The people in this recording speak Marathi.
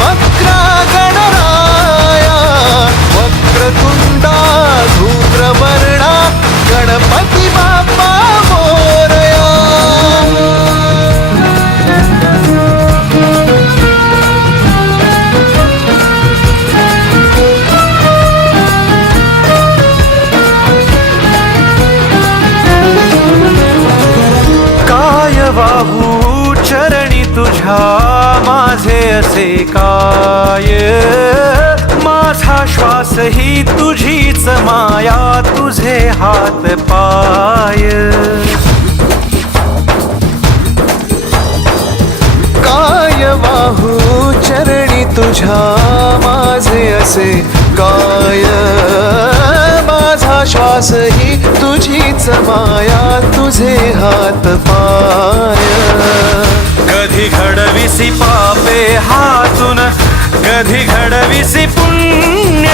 वक्रा गणराया वक्रतुंडा धूम्रवर्णा गणपती बाप्पा मोरया. बाहू चरणी तुझ्या माझे असे काय, माझा श्वास ही तुझीच माया तुझे हात पाय. काय बाहू चरणी तुझ्या माझे असे काय, माझा श्वास ही तुझीच माया तुझे हात पाय. कधी घडविसी पापे हातून कधी घडविसी पुण्य.